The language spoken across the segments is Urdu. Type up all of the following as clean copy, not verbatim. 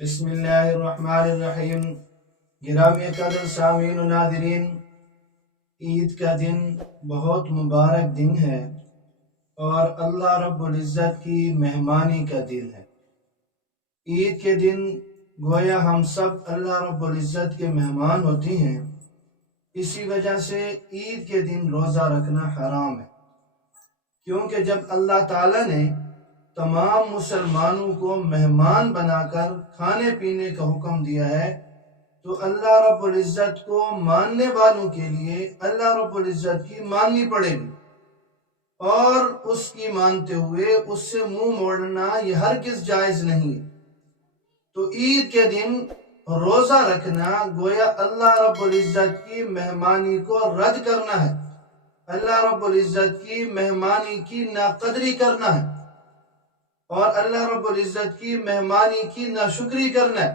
بسم اللہ الرحمن الرحیم۔ گرامی قدر سامعین و ناظرین، عید کا دن بہت مبارک دن ہے اور اللہ رب العزت کی مہمانی کا دن ہے۔ عید کے دن گویا ہم سب اللہ رب العزت کے مہمان ہوتے ہیں، اسی وجہ سے عید کے دن روزہ رکھنا حرام ہے، کیونکہ جب اللہ تعالیٰ نے تمام مسلمانوں کو مہمان بنا کر کھانے پینے کا حکم دیا ہے تو اللہ رب العزت کو ماننے والوں کے لیے اللہ رب العزت کی ماننی پڑے گی، اور اس کی مانتے ہوئے اس سے منہ موڑنا یہ ہرگز جائز نہیں ہے۔ تو عید کے دن روزہ رکھنا گویا اللہ رب العزت کی مہمانی کو رد کرنا ہے، اللہ رب العزت کی مہمانی کی ناقدری کرنا ہے اور اللہ رب العزت کی مہمانی کی ناشکری کرنا ہے۔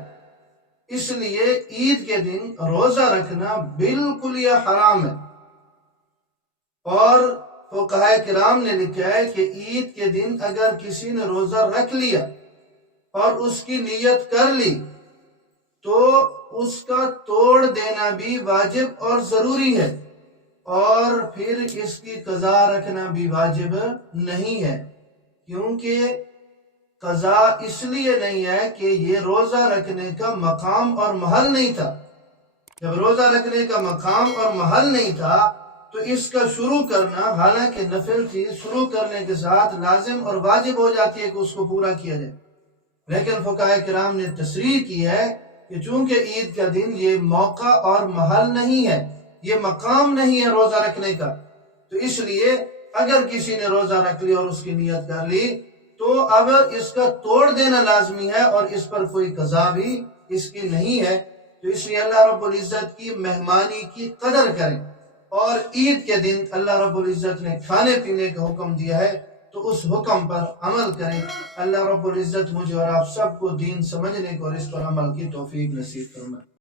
اس لیے عید کے دن روزہ رکھنا بالکل یہ حرام ہے، اور فقہاء کرام نے لکھا ہے کہ عید کے دن اگر کسی نے روزہ رکھ لیا اور اس کی نیت کر لی تو اس کا توڑ دینا بھی واجب اور ضروری ہے، اور پھر اس کی قضا رکھنا بھی واجب نہیں ہے، کیونکہ قضا اس لیے نہیں ہے کہ یہ روزہ رکھنے کا مقام اور محل نہیں تھا۔ جب روزہ رکھنے کا مقام اور محل نہیں تھا تو اس کا شروع کرنا، حالانکہ نفل چیز شروع کرنے کے ساتھ لازم اور واجب ہو جاتی ہے کہ اس کو پورا کیا جائے، لیکن فقہاء کرام نے تصریح کی ہے کہ چونکہ عید کا دن یہ موقع اور محل نہیں ہے، یہ مقام نہیں ہے روزہ رکھنے کا، تو اس لیے اگر کسی نے روزہ رکھ لی اور اس کی نیت کر لی تو اب اس کا توڑ دینا لازمی ہے، اور اس پر کوئی قضا بھی اس کی نہیں ہے۔ تو اس لیے اللہ رب العزت کی مہمانی کی قدر کریں، اور عید کے دن اللہ رب العزت نے کھانے پینے کا حکم دیا ہے تو اس حکم پر عمل کریں۔ اللہ رب العزت مجھے اور آپ سب کو دین سمجھنے کو اور اس پر عمل کی توفیق نصیب فرمائے۔